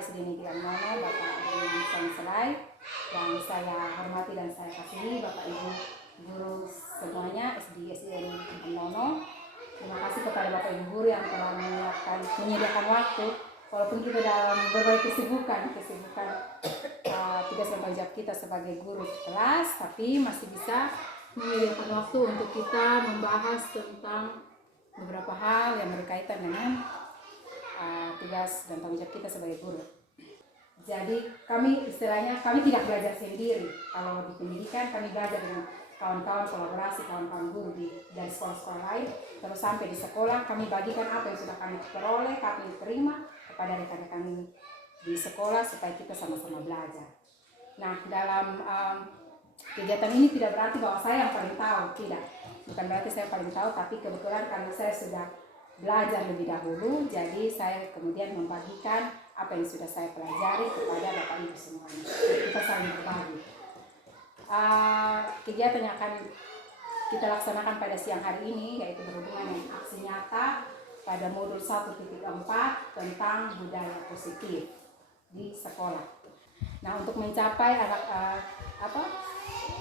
SD Negeri Anono, Bapak Ibu Selai, yang saya hormati dan saya kasihi, Bapak Ibu guru semuanya SD Negeri Anono. Terima kasih kepada Bapak Ibu guru yang telah menyediakan waktu, walaupun kita dalam berbagai kesibukan tugas dan tanggung jawab kita sebagai guru kelas, tapi masih bisa menyediakan waktu untuk kita membahas tentang beberapa hal yang berkaitan dengan tugas dan tanggung jawab kita sebagai guru. Jadi kami tidak belajar sendiri. Kalau di pendidikan kami belajar dengan kawan-kawan kolaborasi, kawan-kawan guru dari sekolah-sekolah lain. Terus sampai di sekolah kami bagikan apa yang sudah kami peroleh, kami terima kepada rekan-rekan di sekolah supaya kita sama-sama belajar. Nah, dalam kegiatan ini tidak berarti bahwa saya yang paling tahu, tidak. Bukan berarti saya paling tahu, tapi kebetulan karena saya sudah belajar lebih dahulu, jadi saya kemudian membagikan apa yang sudah saya pelajari kepada Bapak Ibu semuanya. Kita saling berbagi. Kegiatan yang akan kita laksanakan pada siang hari ini yaitu berhubungan dengan aksi nyata pada modul 1.4 tentang budaya positif di sekolah. Nah, untuk mencapai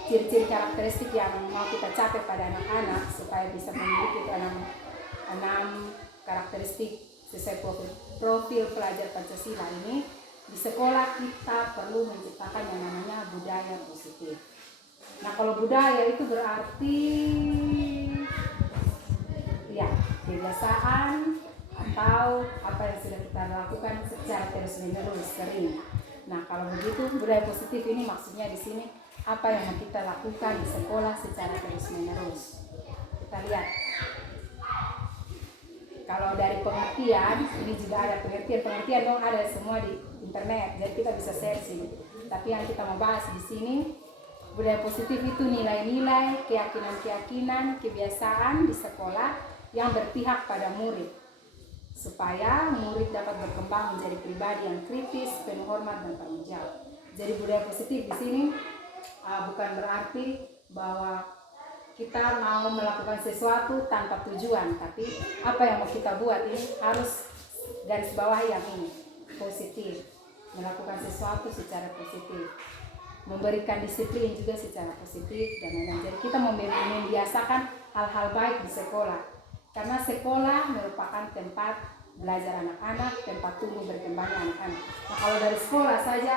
ciri-ciri karakteristik yang mau kita capai pada anak-anak supaya bisa memiliki enam karakteristik sesuai profil pelajar Pancasila ini, di sekolah kita perlu menciptakan yang namanya budaya positif. Nah, kalau budaya itu berarti ya kebiasaan atau apa yang sudah kita lakukan secara terus-menerus sering. Nah, kalau begitu budaya positif ini maksudnya di sini apa yang kita lakukan di sekolah secara terus-menerus. Kita lihat. Kalau dari pengertian, ini juga ada pengertian dong, ada semua di internet, jadi kita bisa searching. Tapi yang kita mau bahas di sini, budaya positif itu nilai-nilai, keyakinan-keyakinan, kebiasaan di sekolah yang berpihak pada murid, supaya murid dapat berkembang menjadi pribadi yang kritis, penuh hormat dan tanggung jawab. Jadi budaya positif di sini bukan berarti bahwa kita mau melakukan sesuatu tanpa tujuan, tapi apa yang mau kita buat ini harus garis bawah yang ini, positif. Melakukan sesuatu secara positif, memberikan disiplin juga secara positif dan lain-lain. Jadi kita membiasakan hal-hal baik di sekolah, karena sekolah merupakan tempat belajar anak-anak, tempat tumbuh berkembangnya anak-anak. Nah, kalau dari sekolah saja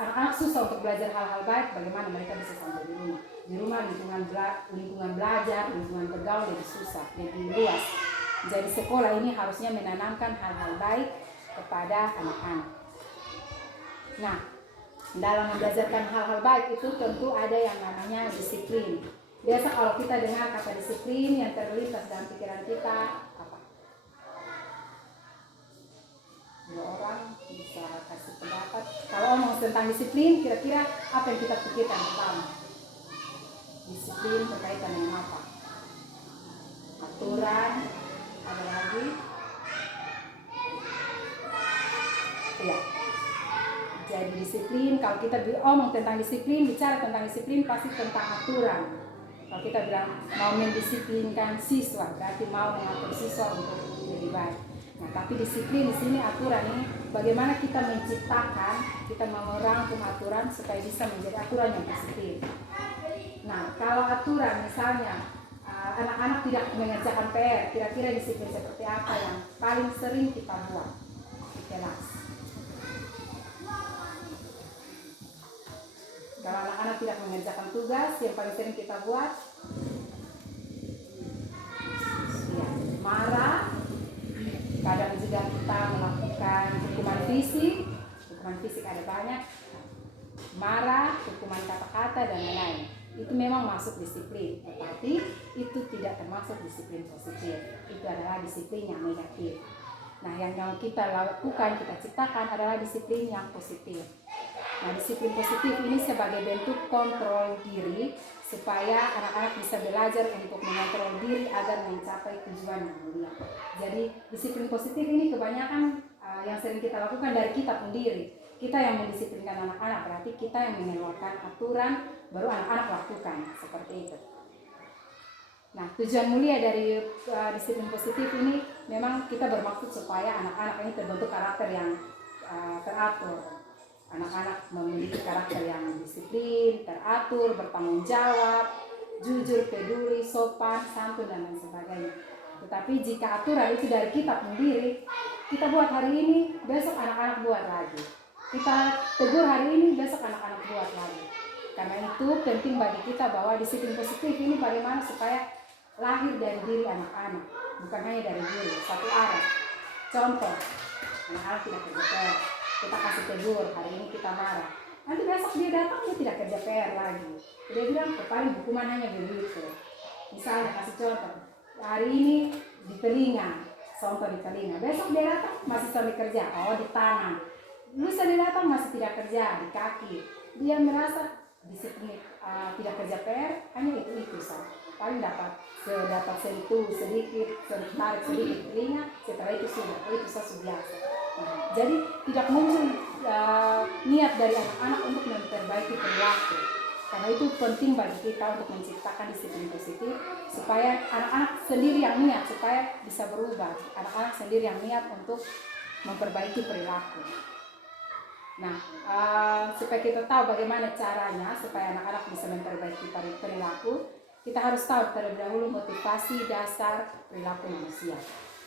anak-anak susah untuk belajar hal-hal baik, bagaimana mereka bisa sampai di rumah? Di rumah lingkungan belajar, lingkungan bergaul lebih susah, lebih luas. Jadi sekolah ini harusnya menanamkan hal-hal baik kepada anak-anak. Nah, dalam membelajarkan hal-hal baik itu tentu ada yang namanya disiplin. Biasa kalau kita dengar kata disiplin, yang terlintas dalam pikiran kita apa? Dua orang bisa kasih pendapat. Kalau ngomong tentang disiplin, kira-kira apa yang kita pikirkan pertama? Disiplin berkaitan dengan apa? Aturan, ada lagi? Iya. Jadi disiplin, kalau kita ngomong tentang disiplin, bicara tentang disiplin pasti tentang aturan. Kalau kita bilang mau mendisiplinkan siswa, berarti mau mengatur siswa untuk lebih baik. Nah, tapi disiplin di sini aturan ini bagaimana kita menciptakan, kita merangkum aturan supaya bisa menjadi aturan yang positif. Nah, kalau aturan misalnya anak-anak tidak mengerjakan PR, kira-kira disiplin seperti apa yang paling sering kita buat di kelas? Kalau anak-anak tidak mengerjakan tugas, yang paling sering kita buat ya, marah. Kadang juga kita melakukan hukuman fisik ada banyak, marah, hukuman kata-kata dan lain-lain. Itu memang masuk disiplin, tetapi itu tidak termasuk disiplin positif. Itu adalah disiplin yang negatif. Nah, yang kita lakukan, kita ciptakan adalah disiplin yang positif. Nah, disiplin positif ini sebagai bentuk kontrol diri supaya anak-anak bisa belajar untuk mengontrol diri agar mencapai tujuan yang mulia. Jadi disiplin positif ini kebanyakan yang sering kita lakukan dari kita sendiri. Kita yang mendisiplinkan anak-anak, berarti kita yang mengeluarkan aturan, baru anak-anak lakukan, seperti itu. Nah, tujuan mulia dari disiplin positif ini memang kita bermaksud supaya anak-anak ini terbentuk karakter yang teratur. Anak-anak memiliki karakter yang disiplin, teratur, bertanggung jawab, jujur, peduli, sopan, santun, dan lain sebagainya. Tetapi jika aturan itu dari kita sendiri, kita buat hari ini, besok anak-anak buat lagi. Kita tegur hari ini, besok anak-anak buat lagi. Karena itu penting bagi kita bahwa disiplin positif ini bagaimana supaya lahir dari diri anak-anak, bukan hanya dari diri, satu arah. Contoh, anak-anak tidak kerja PR, kita kasih tegur, hari ini kita marah. Nanti besok dia datang, dia tidak kerja PR lagi. Dia bilang, paling hukuman hanya begitu. Misalnya kasih contoh, hari ini di telinga, contoh di telinga. Besok dia datang, masih sambil kerja, di tangan. Lusa dia datang, masih tidak kerja, di kaki. Dia merasa disiplin, tidak kerja PR, hanya itu saja. Paling dapat sentuh sedikit, tarik sedikit telinga, setelah itu sudah biasa. Nah, jadi tidak muncul niat dari anak-anak untuk memperbaiki perilaku. Karena itu penting bagi kita untuk menciptakan disiplin positif supaya anak-anak sendiri yang niat supaya bisa berubah. Anak-anak sendiri yang niat untuk memperbaiki perilaku. Nah, supaya kita tahu bagaimana caranya supaya anak-anak bisa memperbaiki perilaku, kita harus tahu terlebih dahulu motivasi dasar perilaku manusia.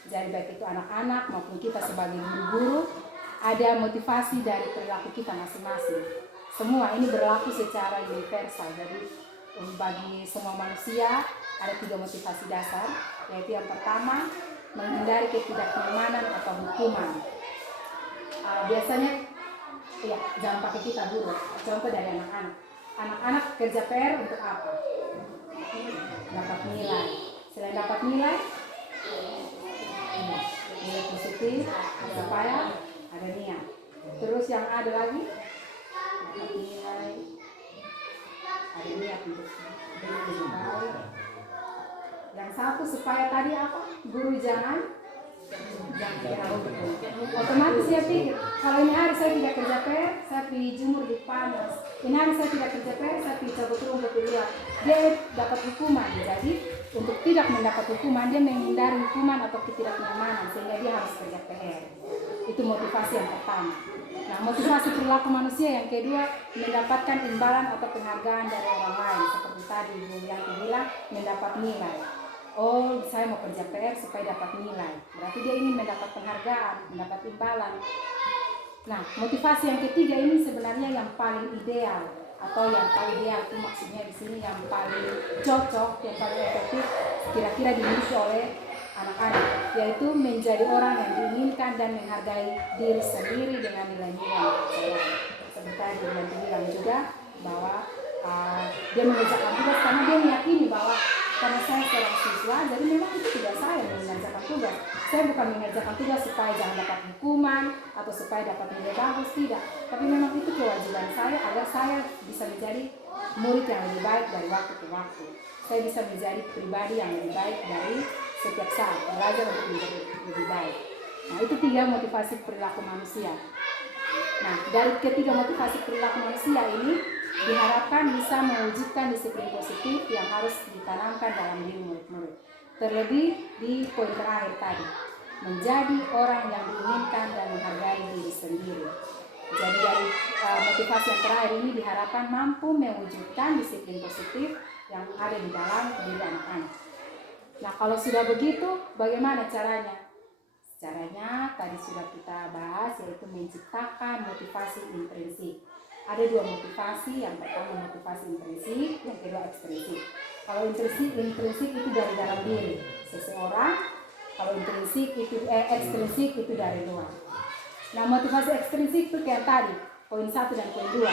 Jadi baik itu anak-anak maupun kita sebagai guru-guru, ada motivasi dari perilaku kita masing-masing. Semua ini berlaku secara universal. Jadi bagi semua manusia ada 3 motivasi dasar, yaitu yang pertama, menghindari ketidaknyamanan atau hukuman. Biasanya, jangan pakai kita guru. Contoh dari anak-anak. Anak-anak kerja PR untuk apa? Dapat nilai. Selain dapat nilai positif supaya ada niat. Terus yang ada lagi dapat nilai, ada niat untuk baik. Yang satu supaya tadi apa? Guru jangan otomatis dia pikir kalau ini hari saya tidak kerja PR, saya pergi jemur di panas. Ini hari saya tidak kerja PR, saya pergi cabut rumput di luar. Dia dapat hukuman. Jadi untuk tidak mendapat hukuman, dia menghindari hukuman atau ketidaknyamanan sehingga dia harus kerja PR. Itu motivasi yang pertama. Nah, motivasi perilaku manusia yang kedua, mendapatkan imbalan atau penghargaan dari orang lain. Seperti tadi Bu Yanti bilang, mendapat nilai. Saya mau kerja PR supaya dapat nilai. Berarti dia ingin mendapat penghargaan, mendapat imbalan. Nah, motivasi yang ketiga ini sebenarnya yang paling ideal atau yang paling ideal itu maksudnya di sini yang paling cocok, yang paling efektif kira-kira dimiliki oleh anak-anak, yaitu menjadi orang yang diinginkan dan menghargai diri sendiri dengan nilai-nilai. Seperti tadi yang bilang juga bahwa dia mengerjakan tugas karena dia meyakini bahwa karena saya seorang siswa, jadi memang itu tidak saya mengerjakan tugas. Saya bukan mengerjakan tugas supaya jangan dapat hukuman atau supaya dapat nilai bagus, tidak. Tapi memang itu kewajiban saya agar saya bisa menjadi murid yang lebih baik dari waktu ke waktu. Saya bisa menjadi pribadi yang lebih baik dari setiap saat, belajar untuk menjadi lebih baik. Nah, itu 3 motivasi perilaku manusia. Nah, dari ketiga motivasi perilaku manusia ini diharapkan bisa mewujudkan disiplin positif yang harus ditanamkan dalam diri murid-murid. Terlebih di poin terakhir tadi, menjadi orang yang diinginkan dan menghargai diri sendiri. Jadi dari motivasi yang terakhir ini diharapkan mampu mewujudkan disiplin positif yang ada di dalam diri anak-anak. Nah, kalau sudah begitu, bagaimana caranya? Caranya tadi sudah kita bahas, yaitu menciptakan motivasi intrinsik. Ada 2 motivasi, yang pertama motivasi intrinsik, yang kedua ekstrinsik. Kalau intrinsik itu dari dalam diri seseorang, kalau ekstrinsik itu dari luar. Nah, motivasi ekstrinsik itu kayak tadi, poin 1 dan poin 2.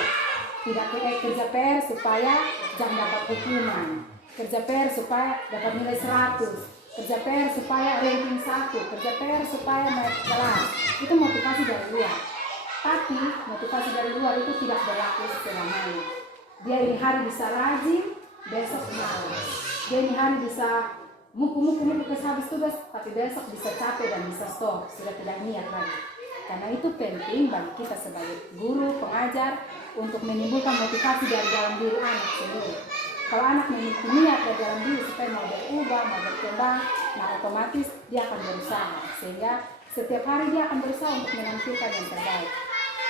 Tidak kerja PR supaya jangan dapat hukuman, kerja PR supaya dapat nilai 100. Kerja PR supaya ranking 1, kerja PR supaya naik kelas. Itu motivasi dari luar. Tapi motivasi dari luar itu tidak berlaku selamanya. Dia ini hari bisa rajin, besok malas. Dia ini hari bisa muku habis tugas, tapi besok bisa capek dan bisa stop, sudah tidak niat lagi. Karena itu penting bagi kita sebagai guru, pengajar untuk menimbulkan motivasi dari dalam diri anak sendiri. Kalau anak memiliki niat dari dalam diri supaya mau berubah, mau berkembang, nah otomatis dia akan berusaha. Sehingga setiap hari dia akan berusaha untuk menampilkan yang terbaik.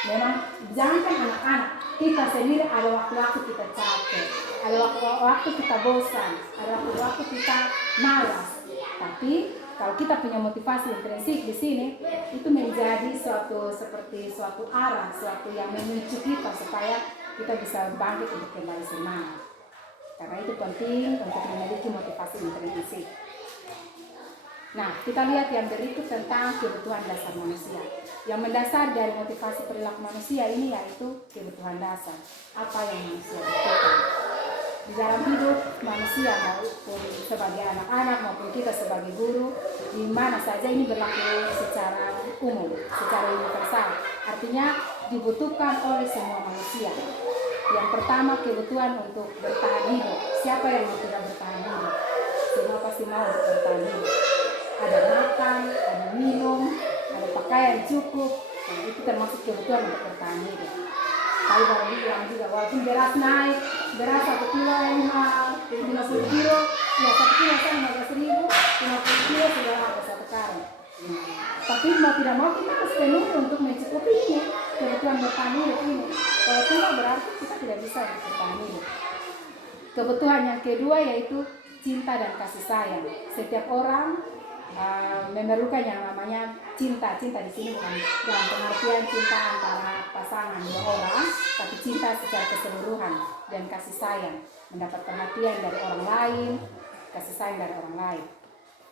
Memang jangankan anak-anak, kita sendiri ada waktu-waktu kita capek, ada waktu-waktu kita bosan, ada waktu-waktu kita malas. Tapi kalau kita punya motivasi intrinsik di sini, itu menjadi seperti suatu arah, suatu yang memicu kita supaya kita bisa bangkit untuk kembali semangat. Karena itu penting untuk memiliki motivasi intrinsik. Nah, kita lihat yang berikut tentang kebutuhan dasar manusia. Yang mendasar dari motivasi perilaku manusia ini yaitu kebutuhan dasar. Apa yang manusia butuhkan di dalam hidup manusia, maupun sebagai anak-anak maupun kita sebagai guru, di mana saja ini berlaku secara umum, secara universal. Artinya dibutuhkan oleh semua manusia. Yang pertama, kebutuhan untuk bertahan hidup. Siapa yang tidak bertahan hidup? Semua pasti mau bertahan hidup. Ada makan, ada minum, ada pakaian cukup. Nah, itu termasuk kebutuhan untuk bertahan hidup. Tapi baru bilang juga, walaupun beras naik, beras 1 kilo yang 50 kilo, ya 1 kilo kan 15.000, 50 kilo sudah ada 1 karung. Tapi mau tidak mau kita harus penuhi untuk mencukupi ini, kebutuhan bertahan hidup ini. Kalau tidak berarti kita tidak bisa bertahan hidup. Kebutuhan yang kedua yaitu cinta dan kasih sayang. Setiap orang memerlukan yang namanya cinta. Cinta di sini bukan dalam pengertian cinta antara pasangan 2 orang, tapi cinta secara keseluruhan dan kasih sayang, mendapat perhatian dari orang lain, kasih sayang dari orang lain.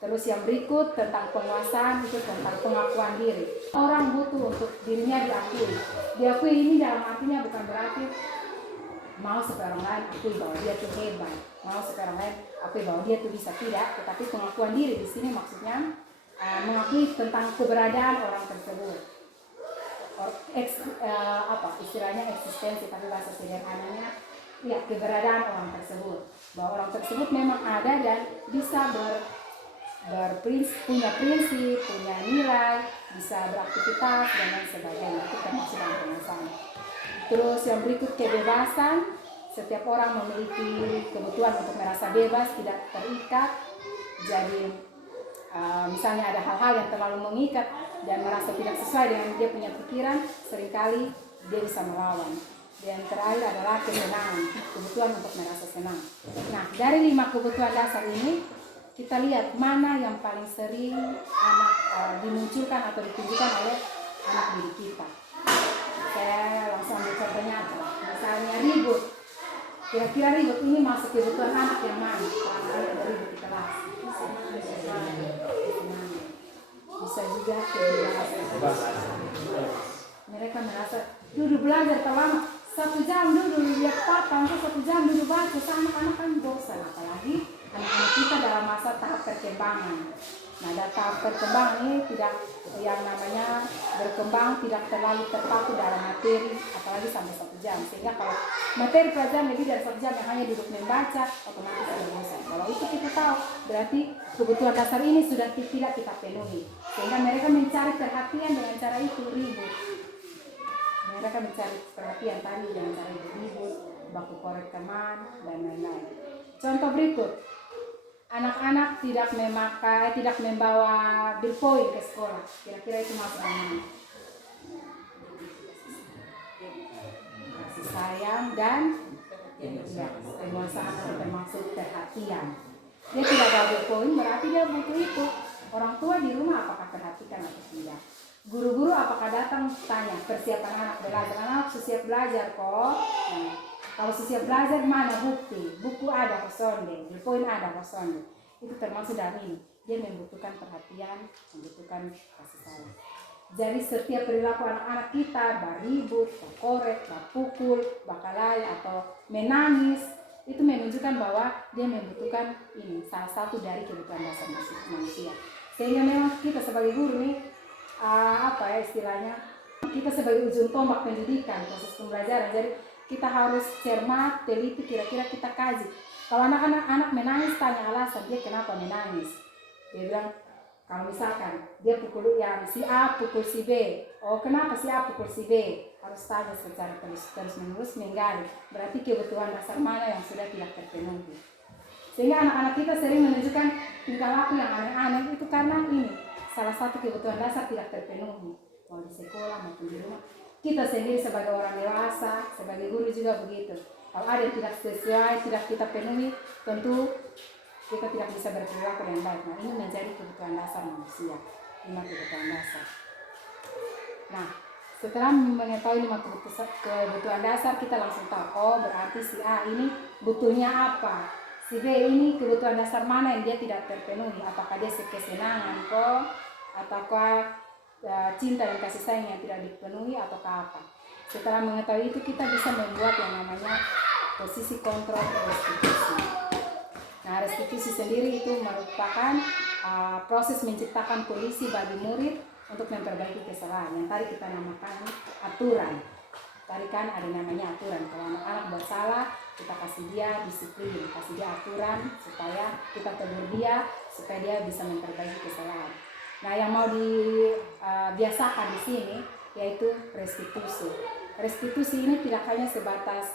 Terus yang berikut tentang penguasaan, itu tentang pengakuan diri. Orang butuh untuk dirinya diakui. Diakui ini dalam artinya bukan berarti mau supaya orang lain akui bahwa dia tuh hebat, mau supaya orang lain akui bahwa dia tuh bisa, tidak. Tetapi pengakuan diri di sini maksudnya mengakui tentang keberadaan orang tersebut. Istilahnya eksistensi, tapi bahasa sederhananya ya keberadaan orang tersebut, bahwa orang tersebut memang ada dan bisa punya prinsip, punya nilai, bisa beraktivitas dan lain sebagainya. Itu termasuk dalam penguasaan. Terus yang berikut kebebasan. Setiap orang memiliki kebutuhan untuk merasa bebas, tidak terikat. Jadi misalnya ada hal-hal yang terlalu mengikat dan merasa tidak sesuai dengan dia punya pikiran, seringkali dia bisa melawan. Dan terakhir adalah kesenangan, kebutuhan untuk merasa senang. Nah, dari 5 kebutuhan dasar ini, kita lihat mana yang paling sering dimunculkan atau ditunjukkan oleh anak didik kita. Saya langsung ambil contoh nyata. Misalnya ribut. Kira-kira ribut ini masuk kebutuhan anak yang mana? Kalau ada ribut di kelas. Bisa juga kebebasan. Mereka merasa duduk belajar terlama 1 jam duduk lihat papan, 1 jam duduk baca, anak-anak kan bosan. Apalagi anak-anak kita dalam masa tahap perkembangan. Nah, tahap perkembangan ini tidak yang namanya berkembang, tidak terlalu terpaku dalam materi, apalagi sampai 1 jam. Sehingga kalau materi pelajaran lebih dari 1 jam yang hanya duduk membaca, otomatis sudah bosan. Kalau itu kita tahu, berarti kebutuhan dasar ini sudah tidak kita penuhi. Sehingga mereka mencari perhatian dengan cara itu ribut. Mereka mencari perhatian tadi dengan cara ribut, baku korek teman, dan lain-lain. Contoh berikut. Anak-anak tidak membawa ballpoint ke sekolah. Kira-kira itu masuk mana? Kasih sayang dan penguasaan atau termasuk perhatian. Dia tidak bawa ballpoint berarti dia butuh itu. Orang tua di rumah apakah perhatikan atau tidak? Guru-guru apakah datang tanya persiapan anak belajar? Anak siap belajar kok. Nah, kalau siap belajar mana bukti? Buku ada kosonde, poin ada kosonde. Itu termasuk dari ini. Dia membutuhkan perhatian, membutuhkan kasih sayang. Jadi setiap perilaku anak-anak kita, baribut, korek, pukul, bakalai atau menangis, itu menunjukkan bahwa dia membutuhkan ini salah satu dari kebutuhan dasar manusia. Sehingga memang kita sebagai guru nih, istilahnya, kita sebagai ujung tombak pendidikan, proses pembelajaran. Jadi kita harus cermat, teliti, kira-kira kita kaji. Kalau anak-anak menangis, tanya alasan dia kenapa menangis. Dia bilang, kalau misalkan dia pukul yang si A pukul si B, oh kenapa si A pukul si B? Harus tanya secara terus-menerus menggali. Berarti kebutuhan dasar mana yang sudah tidak terpenuhi. Sehingga anak-anak kita sering menunjukkan tingkah laku yang aneh-aneh itu karena ini salah satu kebutuhan dasar tidak terpenuhi. Mau di sekolah maupun di rumah, Kita sendiri sebagai orang dewasa, sebagai guru juga begitu. Kalau ada yang tidak sesuai, tidak kita penuhi, tentu kita tidak bisa berperilaku dengan baik. Nah, ini menjadi kebutuhan dasar manusia, 5 kebutuhan dasar. Nah, setelah mengetahui 5 kebutuhan dasar, kita langsung tahu, oh berarti si A ini butuhnya apa, si B ini kebutuhan dasar mana yang dia tidak terpenuhi, apakah dia kesenangan kok, ataukah cinta dan kasih sayang yang tidak dipenuhi, ataukah apa. Setelah mengetahui itu, kita bisa membuat yang namanya posisi kontrol restitusi. Nah, restitusi sendiri itu merupakan proses menciptakan kondisi bagi murid untuk memperbaiki kesalahan yang tadi kita namakan aturan. Tadi kan ada namanya aturan. Kalau anak-anak bersalah, kita kasih dia disiplin, kasih dia aturan supaya kita tegur dia, supaya dia bisa memperbaiki kesalahan. Nah, yang mau dibiasakan di sini yaitu restitusi. Restitusi ini tidak hanya sebatas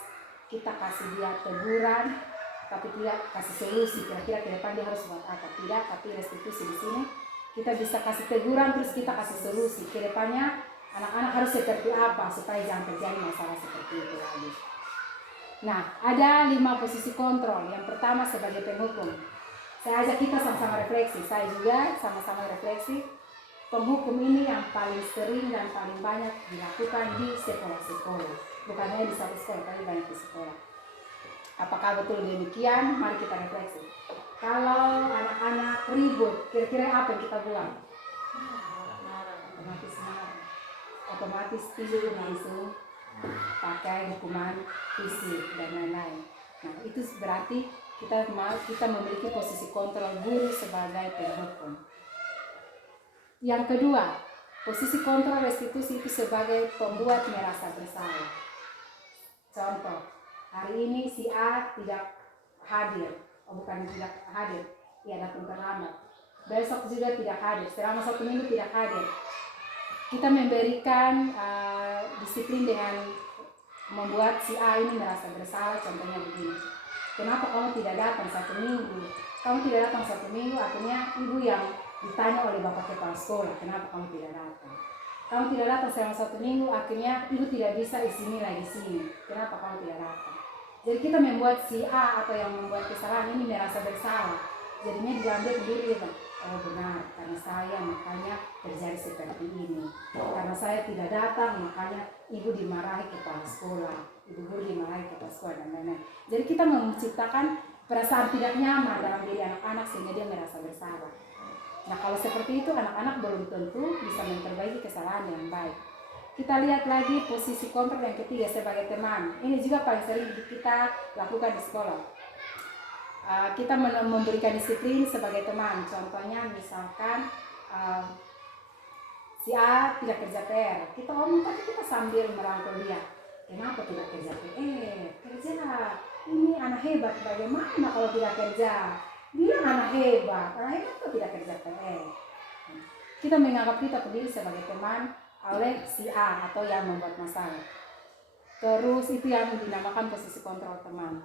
kita kasih dia teguran, tapi tidak kasih solusi. Kira-kira ke depan dia harus buat apa? Tidak, tapi restitusi di sini kita bisa kasih teguran, terus kita kasih solusi. Ke depannya anak-anak harus seperti apa supaya jangan terjadi masalah seperti itu lagi. Nah, ada 5 posisi kontrol. Yang pertama sebagai penghukum. Saya ajak kita sama-sama refleksi. Saya juga sama-sama refleksi. Penghukum ini yang paling sering dan paling banyak dilakukan di sekolah-sekolah. Bukan hanya di satu sekolah, tapi banyak di sekolah. Apakah betul demikian? Mari kita refleksi. Kalau anak-anak ribut, kira-kira apa yang kita buat? Otomatis marah. Otomatis tidur langsung pakai hukuman fisik dan lain-lain. Nah, itu berarti kita memiliki posisi kontrol guru sebagai penghukum. Yang kedua, posisi kontrol restitusi itu sebagai pembuat merasa bersalah. Contoh, hari ini si A tidak hadir. Bukan tidak hadir, ia datang terlambat. Besok juga tidak hadir, selama 1 minggu tidak hadir. Kita memberikan disiplin dengan membuat si A ini merasa bersalah. Contohnya begini, kenapa kamu tidak datang 1 minggu? Kamu tidak datang 1 minggu, akhirnya ibu yang ditanya oleh bapak kepala sekolah, kenapa kamu tidak datang? Kamu tidak datang selama 1 minggu, akhirnya ibu tidak bisa isi nilai di sini, kenapa kamu tidak datang? Jadi kita membuat si A atau yang membuat kesalahan ini merasa bersalah. Jadinya diambil sendiri, oh benar, karena saya makanya terjadi seperti ini. Karena saya tidak datang, makanya ibu dimarahi kepala sekolah, ibu guru dimarahi kepala sekolah dan lain-lain. Jadi kita menciptakan perasaan tidak nyaman dalam diri anak-anak sehingga dia merasa bersalah. Nah, kalau seperti itu anak-anak belum tentu bisa memperbaiki kesalahan dengan baik. Kita lihat lagi posisi kontrol yang ketiga sebagai teman. Ini juga paling sering kita lakukan di sekolah. Kita memberikan disiplin sebagai teman. Contohnya misalkan si A tidak kerja PR. Kita ngomong, tapi kita sambil merangkul dia. Kenapa tidak kerja PR? Kerja. Ini anak hebat. Bagaimana kalau tidak kerja? Bilang anak hebat kok tidak kerja PR. Kita menganggap kita berdiri sebagai teman oleh si A atau yang membuat masalah. Terus itu yang dinamakan posisi kontrol teman.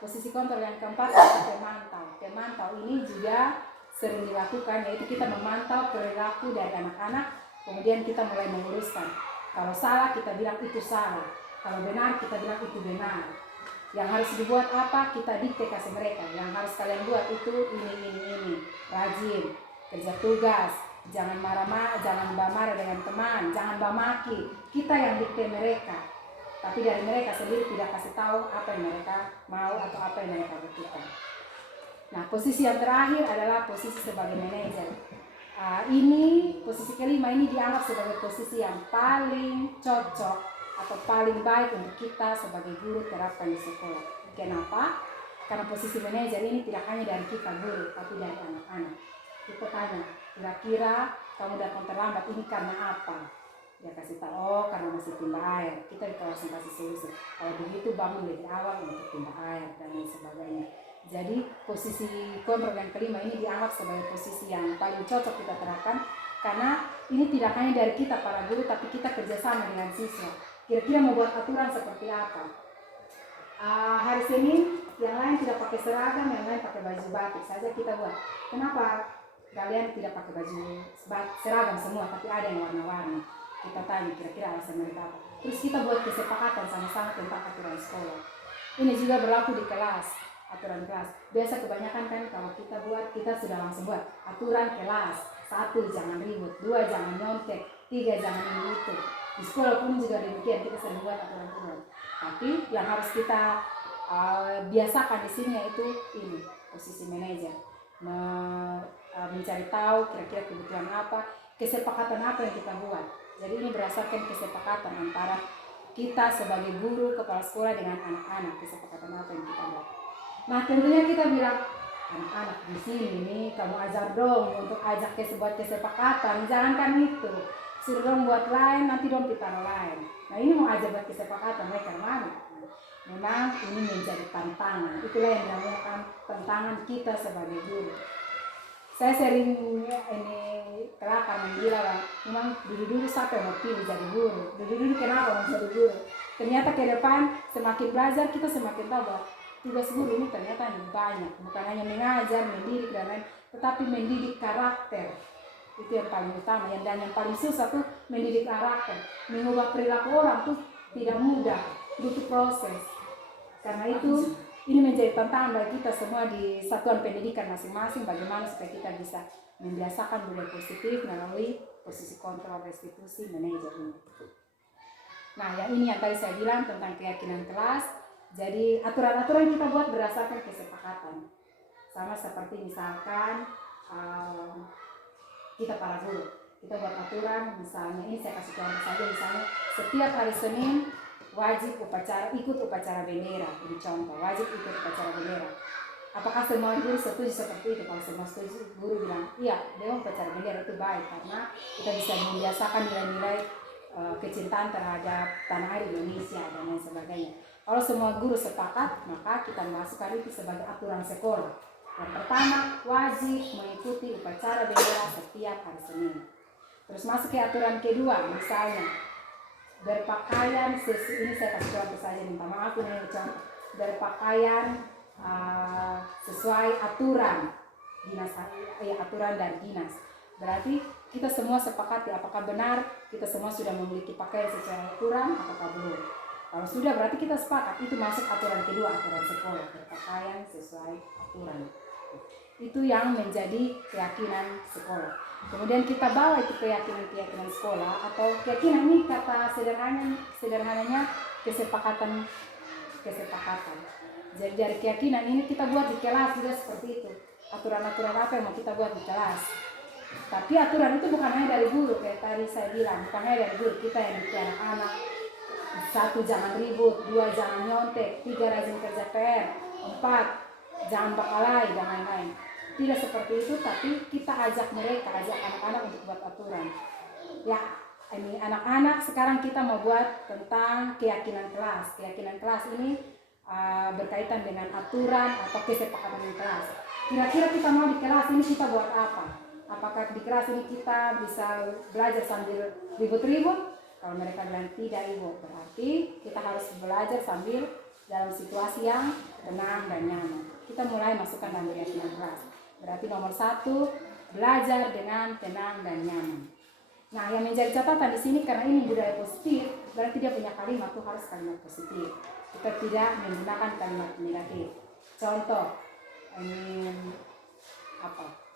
Posisi kontrol yang keempat adalah pemantau. Pemantau ini juga sering dilakukan, yaitu kita memantau perilaku dari anak-anak, kemudian kita mulai meluruskan. Kalau salah kita bilang itu salah, kalau benar kita bilang itu benar. Yang harus dibuat apa, kita dikte kasih mereka. Yang harus kalian buat itu ini. Rajin, kerja tugas, jangan marah-marah, jangan marah dengan teman, jangan maki. Kita yang dikte mereka. Tapi dari mereka sendiri tidak kasih tahu apa yang mereka mau atau apa yang mereka butuhkan. Nah, posisi yang terakhir adalah posisi sebagai manajer. Ini posisi kelima ini dianggap sebagai posisi yang paling cocok atau paling baik untuk kita sebagai guru terapkan di sekolah. Kenapa? Karena posisi manajer ini tidak hanya dari kita guru, tapi dari anak-anak. Kita tanya, kira-kira kamu datang terlambat ini karena apa? Dia kasih tahu, oh karena masih pindah air. Kita langsung kasih solusi. Kalau begitu bangun lebih awal untuk pindah air dan lain sebagainya. Jadi posisi kontrol yang kelima ini dianggap sebagai posisi yang paling cocok kita terapkan, karena ini tidak hanya dari kita para guru, tapi kita kerjasama dengan siswa. Kira-kira mau buat aturan seperti apa? Hari Senin yang lain tidak pakai seragam, yang lain pakai baju batik saja kita buat. Kenapa kalian tidak pakai baju seragam semua, tapi ada yang warna-warni? Kita tanya kira-kira alasan mereka apa. Terus kita buat kesepakatan sama-sama tentang aturan sekolah. Ini juga berlaku di kelas, aturan kelas. Biasa kebanyakan kan kalau kita buat, kita sudah langsung buat aturan kelas. 1, jangan ribut. 2, jangan nyontek. 3, jangan itu. Di sekolah pun juga demikian, kita sering buat aturan-aturan. Tapi yang harus kita biasakan di sini yaitu ini, posisi manajer. Mencari tahu kira-kira kebutuhan apa, kesepakatan apa yang kita buat. Jadi ini berdasarkan kesepakatan antara kita sebagai guru, kepala sekolah dengan anak-anak, kesepakatan apa yang kita buat. Nah tentunya kita bilang, anak-anak di sini nih kamu ajar dong untuk ajak buat kesepakatan, jangankan itu, suruh dong buat lain, nanti dong kita lain. Nah ini mau ajar buat kesepakatan, mereka mana? Memang ini menjadi tantangan, itulah yang dinamakan tantangan kita sebagai guru. Saya sering ini kelakar menggila, memang dulu-dulu siapa yang mau pilih jadi guru, dulu-dulu kenapa mau jadi guru. Ternyata ke depan semakin belajar kita semakin tahu bahwa tugas guru ini ternyata banyak, bukan hanya mengajar, mendidik dan lain, tetapi mendidik karakter. Itu yang paling utama, dan yang paling susah tuh mendidik karakter. Mengubah perilaku orang tuh tidak mudah, butuh proses. Karena itu ini menjadi tantangan bagi kita semua di satuan pendidikan masing-masing, bagaimana supaya kita bisa membiasakan budaya positif melalui posisi kontrol, restitusi, manajer ini. Nah yang ini yang tadi saya bilang tentang keyakinan kelas. Jadi aturan-aturan kita buat berdasarkan kesepakatan. Sama seperti misalkan kita para guru, kita buat aturan, misalnya ini saya kasih contoh saja, misalnya setiap hari Senin wajib ikut upacara bendera. Ini contoh, wajib ikut upacara bendera. Apakah semua guru setuju seperti itu? Kalau semua setuju, guru bilang iya, memang upacara bendera itu baik karena kita bisa membiasakan nilai-nilai kecintaan terhadap tanah air Indonesia dan lain sebagainya. Kalau semua guru sepakat, maka kita masukkan itu sebagai aturan sekolah. Yang pertama, wajib mengikuti upacara bendera setiap hari Senin. Terus masuk ke aturan kedua, misalnya berpakaian ini saya kasih contoh saja, minta maaf ini contoh, berpakaian sesuai aturan dinas, aturan dari dinas. Berarti kita semua sepakati apakah benar kita semua sudah memiliki pakaian sesuai aturan apakah belum. Kalau sudah berarti kita sepakat, itu masuk aturan kedua, aturan sekolah, berpakaian sesuai aturan. Itu yang menjadi keyakinan sekolah. Kemudian kita bawa itu keyakinan sekolah atau keyakinan ini kata sederhananya kesepakatan. Jadi dari keyakinan ini kita buat di kelas juga seperti itu. Aturan-aturan apa yang mau kita buat di kelas. Tapi aturan itu bukan hanya dari guru, kayak tadi saya bilang, bukan hanya dari guru, kita yang di anak-anak. 1, jangan ribut, 2, jangan nyontek, 3, rajin kerja PR, 4, jangan bakalai dan lain-lain. Tidak seperti itu, tapi kita ajak anak-anak untuk buat aturan. Ya, ini anak-anak sekarang kita mau buat tentang keyakinan kelas. Keyakinan kelas ini berkaitan dengan aturan atau kesepakatan di kelas. Kira-kira kita mau di kelas ini kita buat apa? Apakah di kelas ini kita bisa belajar sambil ribut-ribut? Kalau mereka bilang tidak ibu, berarti kita harus belajar sambil dalam situasi yang tenang dan nyaman. Kita mulai masukkan dalam keyakinan kelas. Berarti nomor 1, belajar dengan tenang dan nyaman. Nah, yang menjadi catatan di sini karena ini budaya positif, berarti dia punya kalimat itu harus kalimat positif. Kita tidak menggunakan kalimat negatif. Contoh,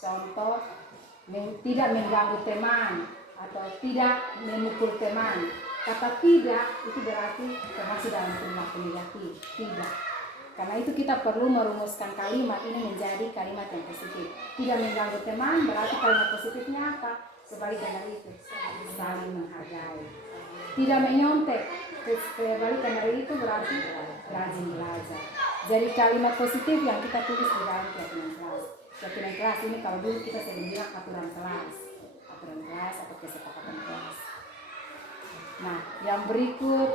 Contoh, tidak mengganggu teman atau tidak memukul teman. Kata tidak itu berarti termasuk dalam kalimat negatif. Tidak. Karena itu kita perlu merumuskan kalimat ini menjadi kalimat yang positif. Tidak mengganggu teman berarti kalimat positifnya apa? Sebaliknya dari itu, saling menghargai. Tidak menyontek, sebaliknya dari itu berarti rajin belajar. Jadi kalimat positif yang kita tulis di dalam keyakinan kelas. Keyakinan kelas ini kalau dulu kita sering bilang aturan kelas atau kesepakatan kelas. Nah, yang berikut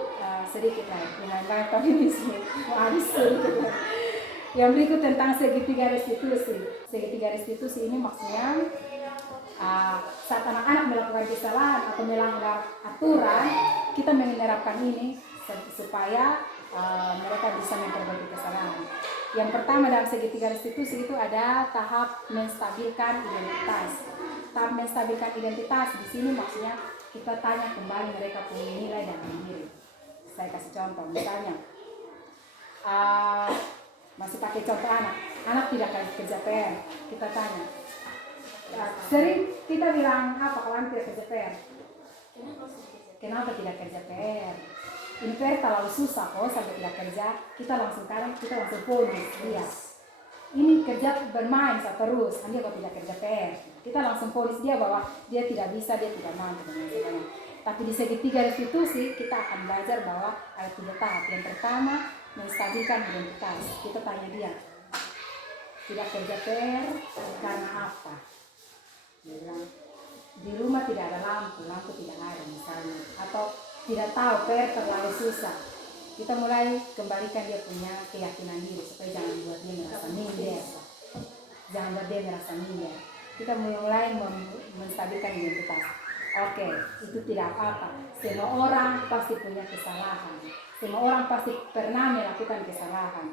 sedikit lagi dengan tapi di sini mau habis sedikit lagi. Yang berikut tentang segitiga restitusi. Segitiga restitusi ini maksudnya saat anak-anak melakukan kesalahan atau melanggar aturan, kita menerapkan ini supaya mereka bisa memperbaiki kesalahan. Yang pertama dalam segitiga restitusi itu ada tahap menstabilkan identitas. Tahap menstabilkan identitas di sini maksudnya kita tanya kembali mereka punya nilai dan diri. Saya kasih contoh, misalnya masih pakai contoh anak tidak kerja PR, kita tanya. Sering kita bilang apa kalau anak tidak kerja PR? Kenapa tidak kerja PR? Ini PR terlalu susah kok sampai tidak kerja. Kita langsung ponis dia. Ini kerja bermain terus, dia kok tidak kerja PR. Kita langsung ponis dia bahwa dia tidak bisa, dia tidak mampu dan sebagainya. Tapi di segitiga institusi kita akan belajar bahwa ada 3 tahap. Yang pertama, menstabilkan identitas. Kita tanya dia, tidak kerja PR karena apa? Dia bilang, di rumah tidak ada lampu tidak ada misalnya. Atau tidak tahu PR terlalu susah. Kita mulai kembalikan dia punya keyakinan diri supaya jangan buat dia merasa minder. Jangan buat dia merasa minder. Kita mulai menstabilkan identitas. Oke, itu tidak apa-apa. Semua orang pasti punya kesalahan. Semua orang pasti pernah melakukan kesalahan.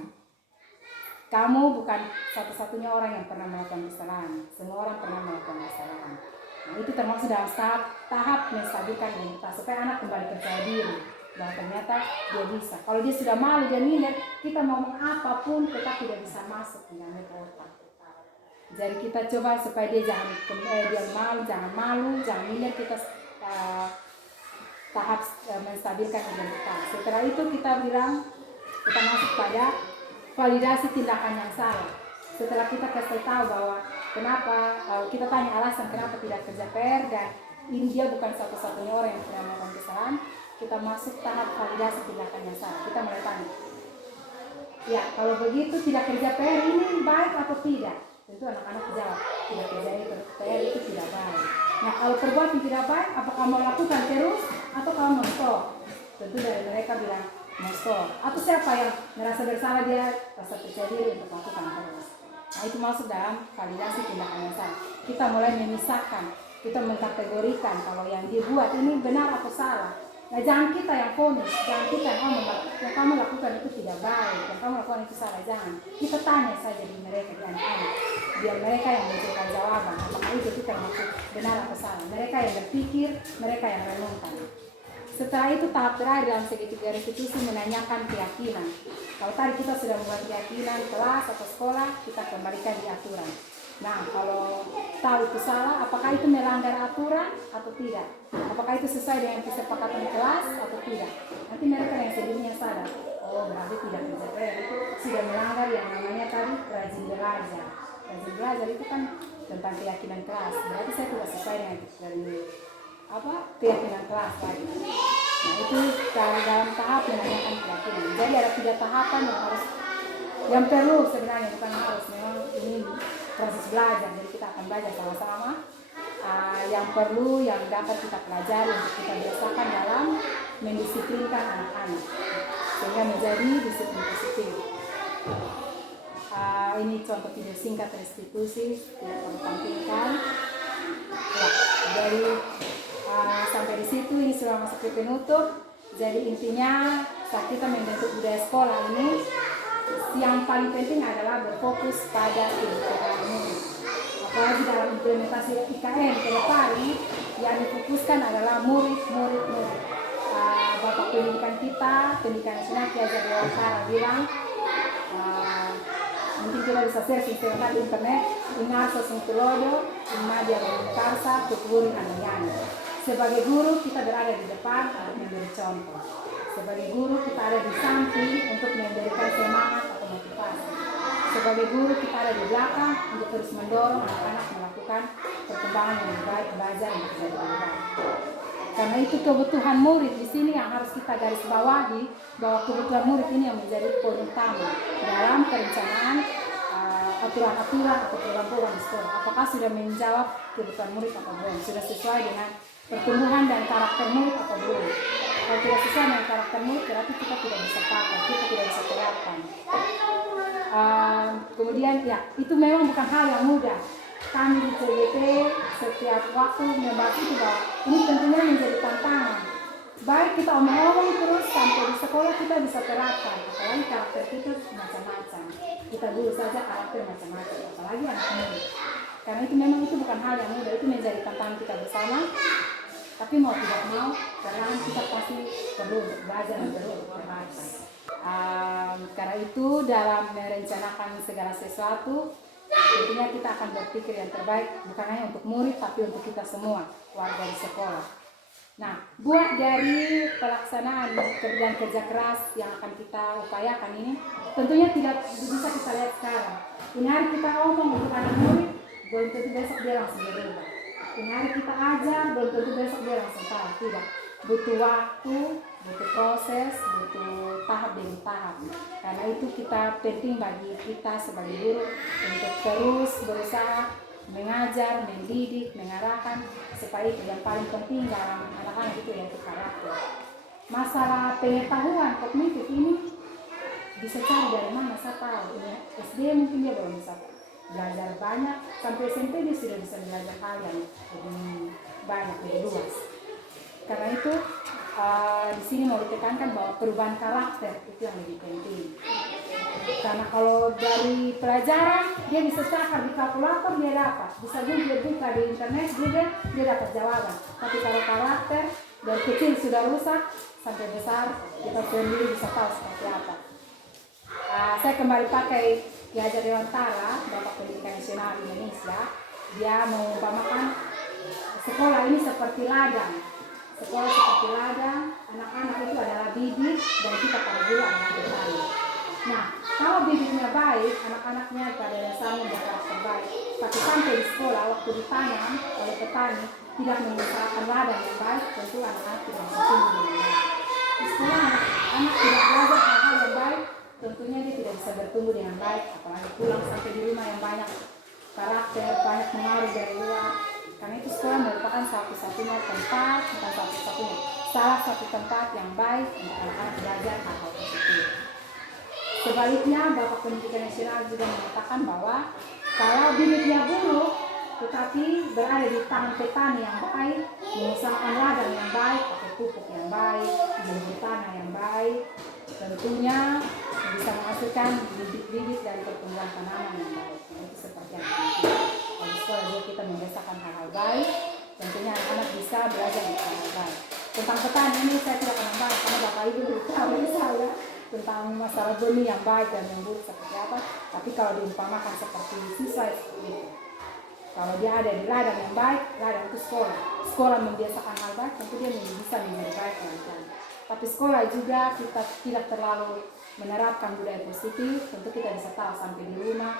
Kamu bukan satu-satunya orang yang pernah melakukan kesalahan. Semua orang pernah melakukan kesalahan. Nah, itu termasuk dalam tahap menstabilkan identitas supaya anak kembali percaya diri bahwa ternyata dia bisa. Kalau dia sudah malu, dia minder, kita ngomong apapun tetap tidak bisa masuk di dalam otak. Jadi kita coba supaya dia jangan malu, jangan minder. Kita tahap menstabilkan identitas. Setelah itu kita masuk pada validasi tindakan yang salah. Setelah kita kasih tahu bahwa kenapa, kita tanya alasan kenapa tidak kerja PR dan ini dia bukan satu-satunya orang yang pernah melakukan kesalahan, kita masuk tahap validasi tindakan yang salah. Kita mulai tanya, ya kalau begitu tidak kerja PR ini baik atau tidak? Tentu anak-anak jawab, tidak kerja itu PR itu tidak baik. Nah kalau perbuatan tidak baik, apakah mau lakukan terus atau kamu mau stop? Tentu dari mereka bilang mau stop. Atau siapa yang merasa bersalah dia rasa percaya diri untuk melakukan terus. Nah itu masuk dalam validasi tindakan yang salah. Kita mulai memisahkan, kita mengkategorikan kalau yang dia buat ini benar atau salah. Nah jangan kita yang vonis, jangan kita yang kamu lakukan itu tidak baik, yang kamu lakukan itu salah, jangan. Kita tanya saja di mereka, di anak-anak, biar mereka yang memberikan jawaban, apakah itu termasuk benar atau salah. Mereka yang berpikir, mereka yang renungkan. Setelah itu tahap terakhir dalam segitiga restitusi menanyakan keyakinan. Kalau tadi kita sudah membuat keyakinan kelas atau sekolah, kita kembalikan di aturan. Nah, kalau tahu itu salah, apakah itu melanggar aturan atau tidak? Apakah itu sesuai dengan kesepakatan kelas atau tidak? Nanti mereka yang sendirinya sadar, oh berarti tidak kerja PR itu sudah melanggar yang namanya tadi rajin belajar. Rajin belajar itu kan tentang keyakinan kelas. Berarti saya tidak sesuai dengan keyakinan kelas lagi. Nah itu dalam tahap menanyakan keyakinan. Jadi ada 3 tahapan yang perlu sebenarnya, bukan harus, memang ini proses belajar. Jadi kita akan belajar sama-sama yang perlu, yang dapat kita pelajari untuk kita biasakan dalam mendisiplinkan anak-anak sehingga menjadi disiplin positif. Ini contoh video singkat restitusi tidak perlu tampilkan. Ya, jadi sampai di situ ini sudah masuk ke penutup. Jadi intinya saat kita membentuk budaya sekolah ini, yang paling penting adalah berfokus pada kebutuhan murid. Apalagi dalam implementasi IKN ke depan yang difokuskan adalah murid. Bapak pendidikan kita, pendidikan nasional Ki Hajar Dewantara bilang, mungkin kita bisa searching di internet, Inarso Sungtulodo, Imadia Karsa, Tukurin Anayani. Sebagai guru kita berada di depan untuk memberi contoh. Sebagai guru kita ada di samping untuk memberikan semangat atau motivasi. Sebagai guru kita ada di belakang untuk terus mendorong anak-anak melakukan perkembangan yang lebih baik, belajar untuk menjadi lebih baik. Karena itu kebutuhan murid di sini yang harus kita garis bawahi, bahwa kebutuhan murid ini yang menjadi poin utama dalam perencanaan aturan-aturan atau program-program sekolah. Apakah sudah menjawab kebutuhan murid atau belum? Sudah sesuai dengan pertumbuhan dan karakter murid atau belum? Kalau tidak sesuai dengan karakter murid, berarti kita tidak bisa pakai, kita tidak bisa terapkan. Kemudian ya, itu memang bukan hal yang mudah. Kami di CGT setiap waktu membahas itu, bahwa ini tentunya menjadi tantangan. Baik kita omong-omong terus sampai di sekolah kita bisa terapkan, apalagi karakter kita macam-macam. Kita dulu saja karakter macam-macam, apalagi anak murid. Karena itu memang itu bukan hal yang mudah, itu menjadi tantangan kita bersama. Tapi mau tidak mau, perlahan kita pasti perlu untuk belajar dan perlu untuk berbagi. Karena itu dalam merencanakan segala sesuatu, tentunya kita akan berpikir yang terbaik bukan hanya untuk murid tapi untuk kita semua warga di sekolah. Nah, buat dari pelaksanaan dan kerja keras yang akan kita upayakan ini, tentunya tidak bisa kita lihat sekarang. Ini hari kita omong untuk anak murid, belum tentu besok dia langsung berubah. Ini hari kita ajar, belum tentu besok dia langsung tahu. Tidak, butuh waktu, butuh proses, butuh tahap demi tahap. Karena itu kita penting bagi kita sebagai guru untuk terus berusaha mengajar, mendidik, mengarahkan supaya itu yang paling penting dalam anak-anak itu yaitu karakter. Masalah pengetahuan kognitif ini bisa cari dari mana saya tahu. SD mungkin dia belum bisa belajar banyak, sampai SMP dia sudah bisa belajar hal yang lebih banyak, lebih luas. Karena itu di sini mau ditekankan bahwa perubahan karakter itu yang lebih penting. Karena kalau dari pelajaran dia bisa cakar di kalkulator dia dapat, bisa juga buka di internet juga dia dapat jawaban. Tapi kalau karakter dari kecil sudah rusak sampai besar kita sendiri bisa tahu seperti apa. Saya kembali pakai Ki Hajar Dewantara, Bapak Pendidikan Nasional Indonesia. Dia mengumpamakan sekolah ini seperti ladang. Sekolah seperti ladang, anak-anak itu adalah bibit dan kita para guru adalah petani. Nah, kalau bibitnya baik, anak-anaknya pada dasarnya berkarakter baik. Tapi sampai di sekolah, waktu ditanam oleh petani, tidak mengusahakan ladang yang baik, tentu anak-anak tidak bisa tumbuh dengan baik. Di sekolah, anak tidak belajar hal-hal yang baik, tentunya dia tidak bisa bertumbuh dengan baik, apalagi pulang sampai di rumah yang banyak karakter, banyak pengaruh dari luar. Karena itu sekolah merupakan satu-satunya tempat, bukan satu-satunya, salah satu tempat yang baik untuk anak-anak belajar hal-hal positif. Sebaliknya, Bapak Pendidikan Nasional juga mengatakan bahwa kalau bibitnya buruk, tetapi berada di tangan petani yang baik, mengusahakan ladang yang baik, pakai pupuk yang baik, bibit tanah yang baik, tentunya bisa menghasilkan bibit-bibit dari pertumbuhan tanaman yang baik. Itu seperti yang penting. Kalau sekolah juga kita membiasakan hal-hal baik, tentunya anak-anak bisa belajar hal-hal baik. Tentang petani ini saya tidak akan membahas karena Bapak Ibu tahu saya tentang masalah benih yang baik dan yang buruk seperti apa. Tapi kalau diumpamakan seperti siswa itu, kalau dia ada di ladang yang baik, ladang itu sekolah. Sekolah membiasakan hal baik, tentu dia bisa menjadi baik pelan-pelan. Tapi sekolah juga kita tidak terlalu menerapkan budaya positif, tentu kita bisa tahu sampai di rumah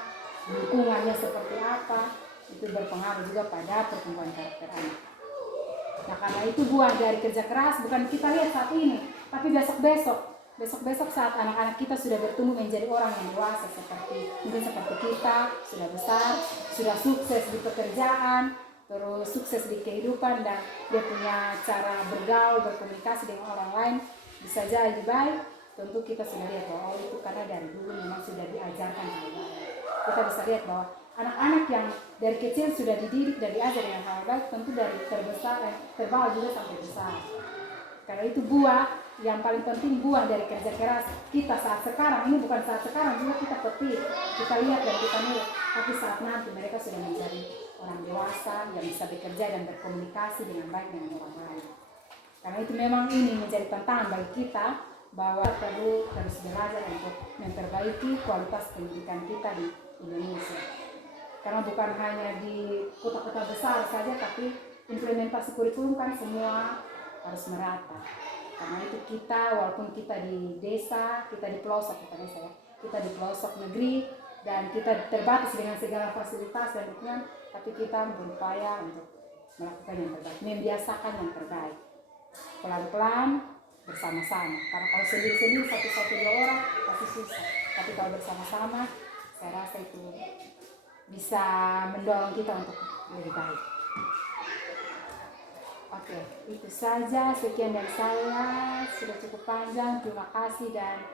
lingkungannya seperti apa, itu berpengaruh juga pada pertumbuhan karakter anak. Nah, karena itu buah dari kerja keras bukan kita lihat saat ini, tapi besok-besok saat anak-anak kita sudah bertumbuh menjadi orang yang dewasa mungkin seperti kita, sudah besar, sudah sukses di pekerjaan, terus sukses di kehidupan dan dia punya cara bergaul, berkomunikasi dengan orang lain bisa jadi baik. Tentu kita sudah lihat bahwa itu karena dari dulu memang sudah diajarkan hal baik. Kita bisa lihat bahwa anak-anak yang dari kecil sudah dididik dan diajar dengan hal baik, tentu dari terbawa juga sampai besar. Karena itu buah yang paling penting, buah dari kerja keras kita saat sekarang ini, bukan saat sekarang juga kita petik, kita lihat dan kita nilai, tapi saat nanti mereka sudah menjadi orang dewasa yang bisa bekerja dan berkomunikasi dengan baik dengan orang lain. Karena itu memang ini menjadi tantangan bagi kita bahwa perlu terus belajar untuk memperbaiki kualitas pendidikan kita di Indonesia. Karena bukan hanya di kota-kota besar saja, tapi implementasi kurikulum kan semua harus merata. Karena itu kita, walaupun kita di desa, kita di pelosok, kita di pelosok negeri, dan kita terbatas dengan segala fasilitas dan dukungan, tapi kita berupaya untuk melakukan yang terbaik, membiasakan yang terbaik. Pelan-pelan, bersama-sama. Karena kalau sendiri-sendiri satu-satu dua orang pasti susah. Tapi kalau bersama-sama, saya rasa itu bisa mendorong kita untuk lebih baik. Oke, itu saja. Sekian dari saya. Sudah cukup panjang. Terima kasih dan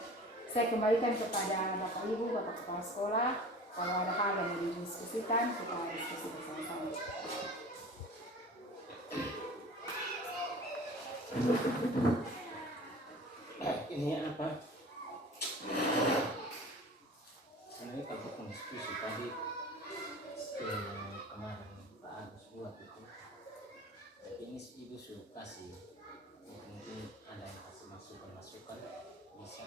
saya kembalikan kepada Bapak Ibu, Bapak Kepala Sekolah. Kalau ada hal yang mau didiskusikan, kita diskusi bersama-sama. Ini apa? Karena kalau diskusi tadi kemarin Pak Agus buat itu, ini ini ibu suka sih, mungkin ada yang kasih masukan bisa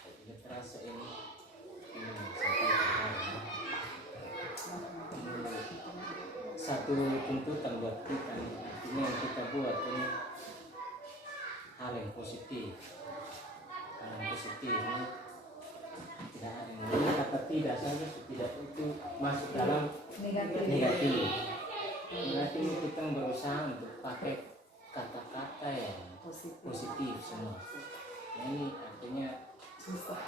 tidak terasa ini satu tuntutan buat kita nih. Artinya yang kita buat ini hal yang positif ini tidak ada yang kata tidak saja tidak itu masuk dalam negatif. Berarti kita berusaha untuk pakai kata-kata yang positif semua. Nah, ini artinya butuh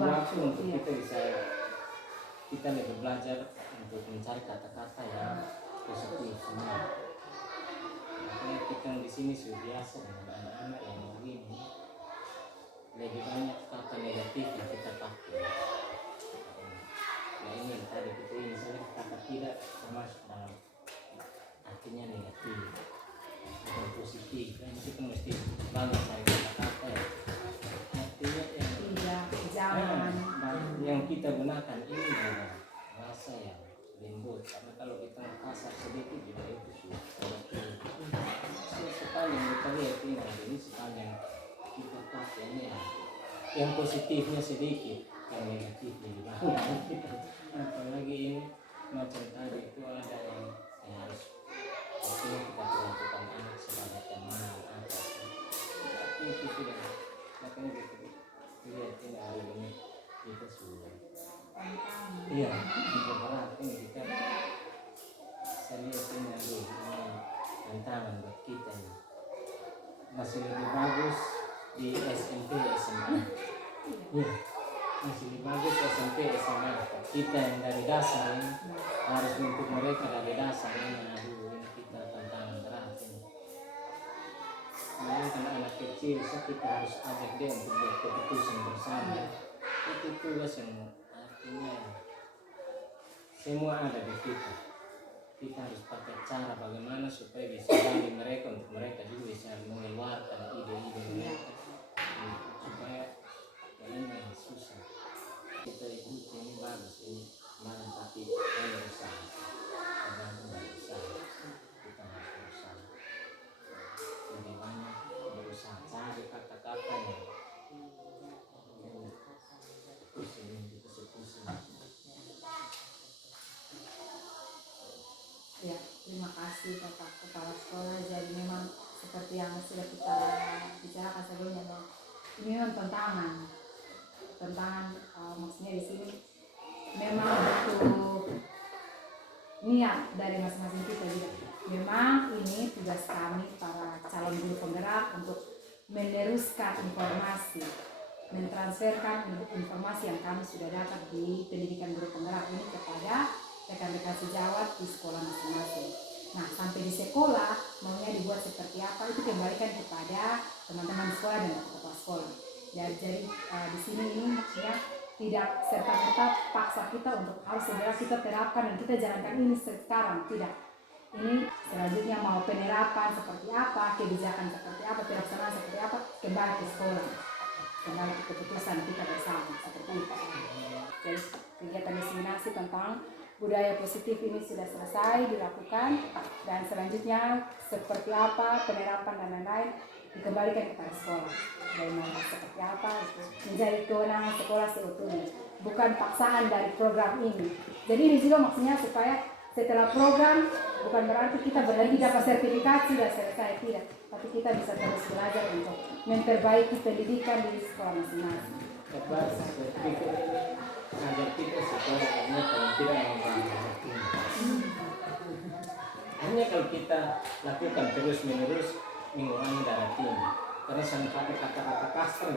waktu untuk kita lebih belajar untuk mencari kata-kata yang positif semua. Makanya kita di sini sudah biasa dengan anak-anak yang begini, lebih banyak kata negatif yang kita pakai. Nah ini yang tadi kita ini misalnya kata tidak termasuk dalam artinya negatif atau positif. Nah kita mesti banyak cari kata-kata ya. Artinya yang kita gunakan ini juga rasa yang lembut, karena kalau kita kasar sedikit juga itu sudah sepanjang kita lihat ini sepanjang kita pakainya yang positifnya sedikit, yang negatifnya juga apalagi ini macam tadi itu ada yang harus pastinya kita perlakukan anak sebagai teman tapi itu sudah makanya kita lihat ini hari ini kita sudah juga berat ini kita serius ini tantangan buat kita ini masih lebih bagus di SMP SMA masih lebih bagus SMP SMA kita yang dari dasar ini harus untuk mereka dari dasar ini kita tantangan berat ini. Nah, kan anak kecil kita harus ajak dia untuk buat keputusan bersama. Itu tugas yang artinya semua ada di kita. Kita harus pakai cara bagaimana supaya bisa bagi mereka untuk mereka juga bisa mengeluarkan ide-ide mereka supaya ini yang susah kita ikut ini bagus ini malam tapi kita berusaha kita harus berusaha lebih banyak berusaha cari kata-kata yang pusing. Ya, terima kasih Bapak Kepala Sekolah. Jadi memang seperti yang sudah kita bicarakan sebelumnya, ini memang tantangan maksudnya di sini memang butuh niat dari masing-masing kita juga. Memang ini tugas kami para calon guru penggerak untuk meneruskan informasi, mentransferkan informasi yang kami sudah dapat di pendidikan guru penggerak ini kepada rekan-rekan sejawat di sekolah masing-masing. Nah, sampai di sekolah maunya dibuat seperti apa itu kembalikan kepada teman-teman sekolah dan kepala sekolah. Jadi di sini ini maksudnya tidak serta-merta paksa kita untuk harus segera kita terapkan dan kita jalankan ini sekarang, tidak. Ini selanjutnya mau penerapan seperti apa, kebijakan seperti apa, pelaksanaan seperti apa, kembali ke sekolah, kembali ke keputusan kita bersama seperti itu. Jadi kegiatan diseminasi tentang budaya positif ini sudah selesai dilakukan dan selanjutnya seperti apa penerapan dan lain-lain dikembalikan kepada sekolah. Bagaimana seperti apa itu menjadi kewenangan sekolah seutuhnya, bukan paksaan dari program ini. Jadi ini juga maksudnya supaya setelah program bukan berarti kita berhenti dapat sertifikat sudah selesai, tidak, tapi kita bisa terus belajar untuk memperbaiki pendidikan di sekolah masing-masing. Agar kita sekolah kalau tidak membangun hanya kalau kita lakukan terus menerus mengurangi darah tinggi karena sampai kata-kata kasar